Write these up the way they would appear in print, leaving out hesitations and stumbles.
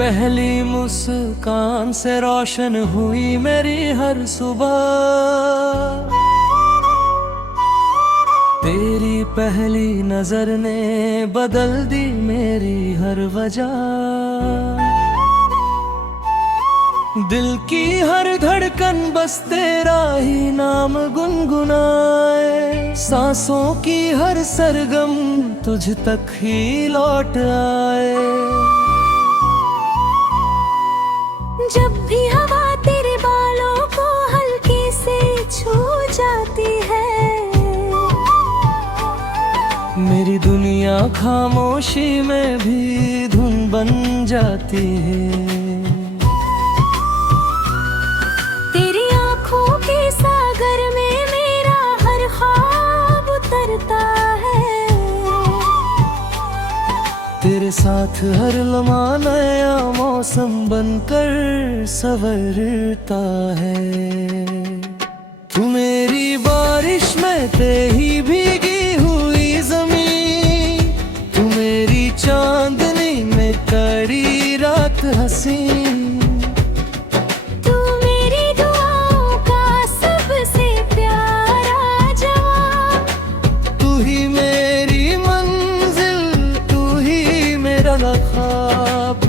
पहली मुस्कान से रोशन हुई मेरी हर सुबह। तेरी पहली नजर ने बदल दी मेरी हर वजह। दिल की हर धड़कन बस तेरा ही नाम गुनगुनाए। सांसों की हर सरगम तुझ तक ही लौट आए। जब भी हवा तेरे बालों को हल्के से छू जाती है, मेरी दुनिया खामोशी में भी धुन बन जाती है। तेरी आँखों के सागर में मेरा हर ख्वाब उतरता है। तेरे साथ हर लम्हा नया मौसम बनकर संवरता है। तू मेरी बारिश में तेरी भीगी हुई ज़मीन, तू मेरी चांदनी में कड़ी रात हसीन। तू मेरी दुआओं का सबसे प्यारा जवाब। तू ही मेरी मंजिल, तू ही मेरा ख्वाब।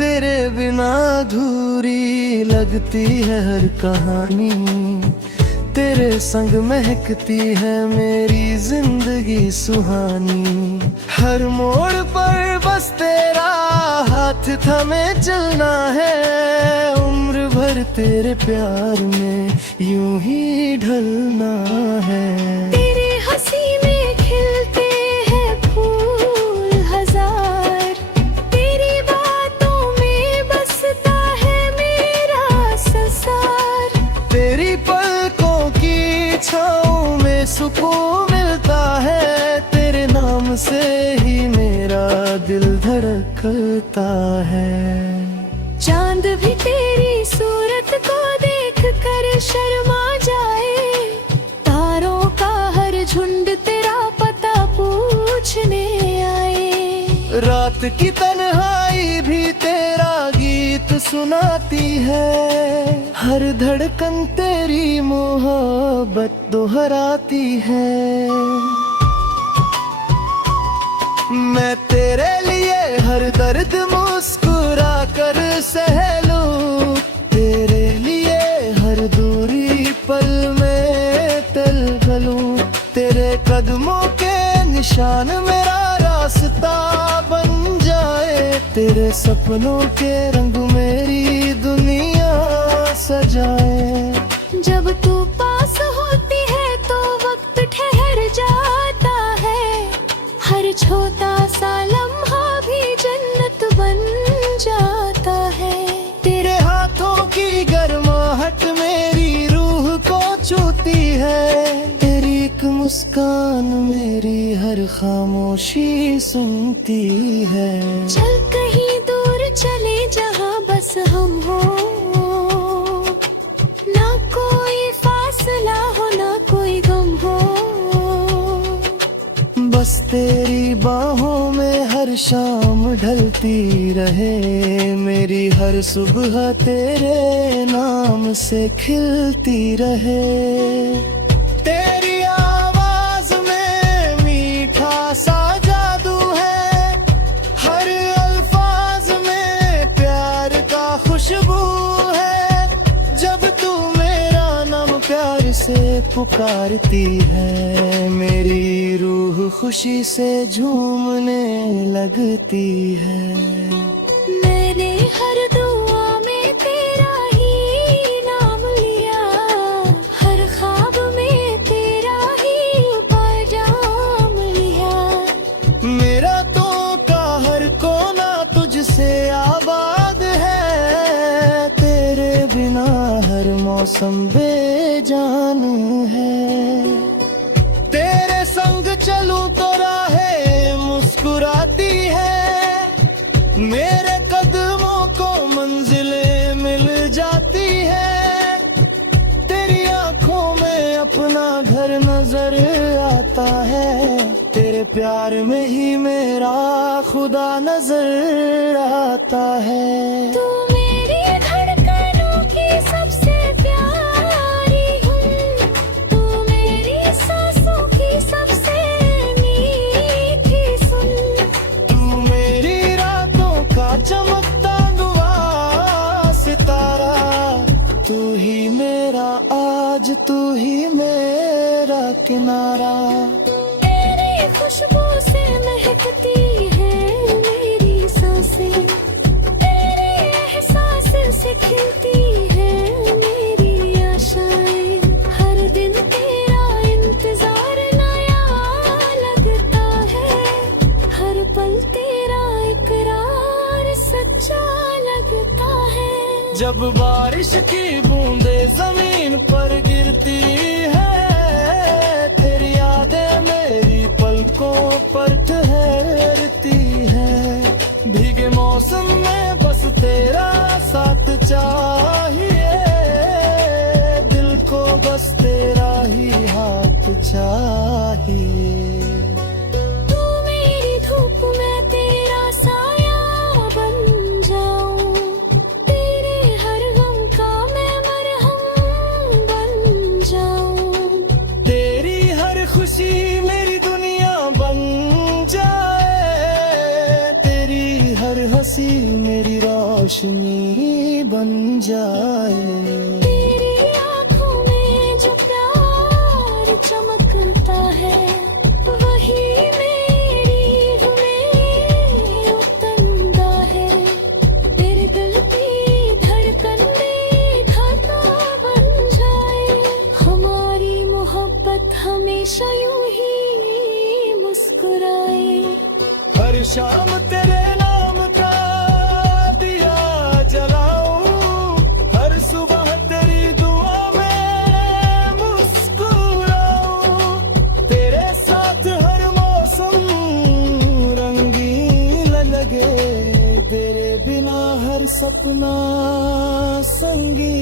तेरे बिना अधूरी लगती है हर कहानी। तेरे संग महकती है मेरी जिंदगी सुहानी। हर मोड़ पर बस तेरा हाथ थामे चलना है। उम्र भर तेरे प्यार में यूं ही ढलना है। तेरे हंसी में खिलते हैं फूल हजार। तेरी बातों में बसता है मेरा संसार। तेरी पलकों की छाँव में सुकून मिलता है। तेरे नाम से ही मेरा दिल धड़कता है। चांद भी तेरी सूरत को देख कर शर्मा जाए। तारों का हर झुंड तेरा पता पूछने आए। रात की तन्हाई भी तेरा गीत सुनाती है। हर धड़कन तेरी मोहब्बत दोहराती है। मैं तेरे लिए हर दर्द मुस्कुरा कर सह लूं। तेरे लिए हर दूरी पल में तल लूं। तेरे कदमों के निशान मेरा रास्ता बन जाए। तेरे सपनों के रंग मेरी दुनिया सजाए। जब तू पास होती है तो वक्त ठहर जाता है। हर छोटा सा लम्हा भी जन्नत बन जाता है। तेरे हाथों की गर्माहट मेरी रूह को छूती है। तेरी एक मुस्कान मेरी हर खामोशी सुनती है। चल कहीं दूर चले जहाँ बस हम हो। ना कोई फासला हो ना कोई गम हो। बस तेरी बाहों में हर शाम ढलती रहे। मेरी हर सुबह तेरे नाम से खिलती रहे। तेरी आवाज में मीठा सा जादू है। हर अल्फाज में प्यार का खुशबू है। जब तू मेरा नाम प्यार से पुकारती है, मेरी रूह खुशी से झूमने लगती है। मैंने हर दुआ में तेरा ही नाम लिया। हर ख्वाब में तेरा ही पैगाम लिया। मेरा तो का हर कोना तुझसे आबाद है। तेरे बिना हर मौसम मौसम बेजान है। तेरे संग चलूं तो राहें मुस्कुराती है, मेरे कदमों को मंजिलें मिल जाती है। तेरी आंखों में अपना घर नजर आता है, तेरे प्यार में ही मेरा खुदा नजर आता है। तू मेरी धड़कनों की सबसे प्यारी हूँ, तू मेरी सांसों की सबसे मीठी सुन। तू मेरी रातों का चमकता हुआ सितारा, तू ही मेरा आज, तू ही मेरा किनारा। तेरी खुशबू से महकती है मेरी सांसें, तेरे एहसास से खिलती है मेरी आशाएं। हर दिन तेरा इंतजार नया लगता है, हर पल तेरा इकरार सच्चा लगता है। जब बारिश की बूंदें जमीन पर गिरती है, तेरी यादें मेरी पलकों पर ठहरती है। भीगे मौसम में बस तेरा साथ चाहिए, दिल को बस तेरा ही हाथ चाहिए। तू मेरी धूप में तेरा साया बन जाऊं, तेरे हर गम का मैं मरहम बन जाऊं। तेरी हर खुशी मेरी दुनिया बन जाए, तेरी हर हंसी मेरी रोशनी बन जाए। तेरी आंखों में जो प्यार चमकता है, वही मेरी रूह में उतरता है। तेरे दिल की धड़कन में खाता बन जाए, हमारी मोहब्बत हमेशा यूं ही मुस्कुराए। हर शाम तेरे नाम का दिया जलाऊं, हर सुबह तेरी दुआ में मुस्कुराऊं। तेरे साथ हर मौसम रंगीन लगे, तेरे बिना हर सपना संगीन